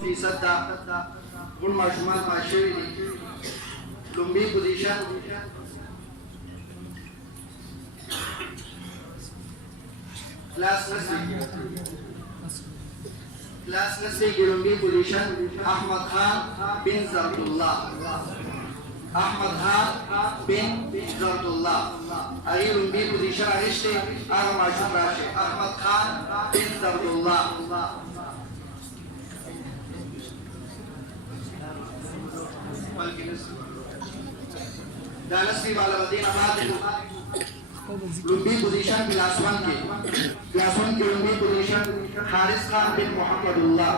فیصد دا ګڼ ماشومان پاس شوي دي. لومړي پوزیشن کلاس نسلی کی لومړي پوزیشن احمد خان بن زرد الله هغې لومړي پوزیشن اخیستی. هغه ماشوم راشي احمد خان بن زرد الله. دا نسلی والا بدین آباد لومبی پوزیشن کلاس ون کی لومبی پوزیشن حارث خان بن محمد اللہ.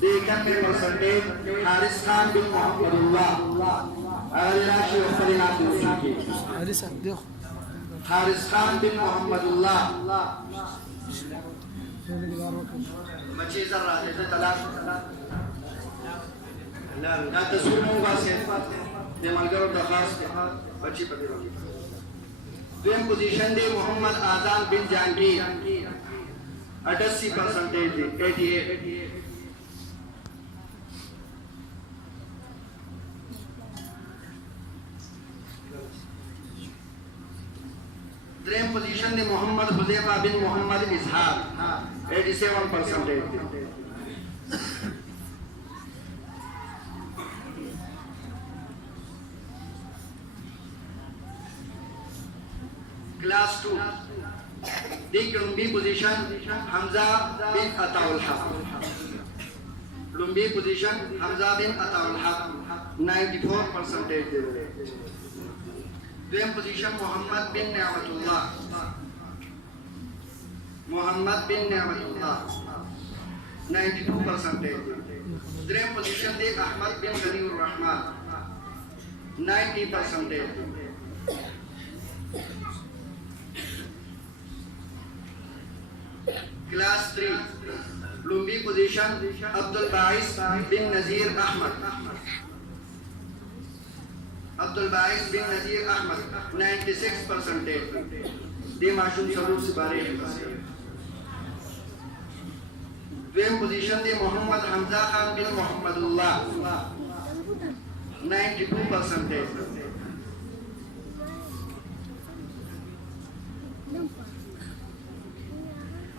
دیکھن میں پرسنٹیج حارث خان بن محمد اللہ. راشی وفرینات دوسری کی حارث خان بن محمد اللہ. مچی ذر رہا دیتا طلاق دا تصویر مو باسي د ملګرو د خاص بچی پدې وږي. دویم پوزیشن دی محمد آزاد بن جهانگیر 88% دی 88. دریم پوزیشن دی محمد حذیفہ بن محمد اسحاق 87% دی. کلاس 2 دیکھ لومبی پوزیشن حمزہ بن عطاء الحق. لومبی پوزیشن حمزہ بن عطاء الحق 94% دے. دویم پوزیشن محمد بن نعمت اللہ 92% دے. دریم پوزیشن دے احمد بن غنی الرحمن 90% دے. کلاس 3 لومبی پوزیشن عبدالباعث بن نذیر احمد 96% دے معشوم سروف سے بارے ہیں. دویم پوزیشن دے محمد حمزہ خان بن محمد اللہ 92%.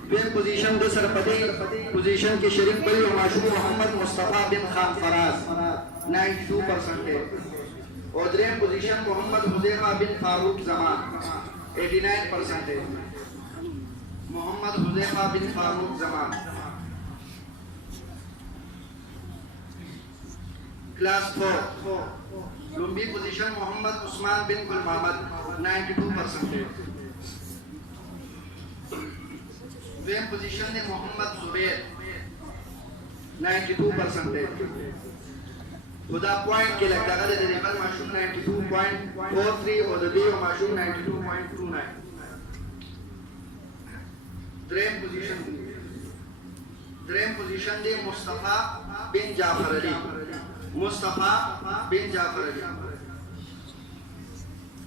دویم پوزیشن دے سرپدی پوزیشن کے شریف بھائی اور معشوم محمد مصطفیٰ بن خان فراز 92%. اور دریم پوزیشن محمد حذیفہ بن فاروق زمان 89%. محمد حذیفہ بن فاروق زمان. کلاس 4 لومبی پوزیشن محمد عثمان بن گل محمد 92%. دویم پوزیشن ہے محمد زبیر 92%. خدا پوائنٹ کے لگتا ہے دے دیبر معشوم 92.43 اور دیو معشوم 92.29. دریم پوزیشن دے مصطفیٰ بن جعفر علی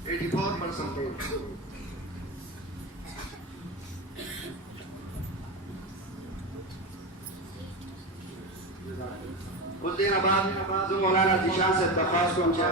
84%. اس دن بعد مولانا ذیشان سے درخواست کو ہم چاہے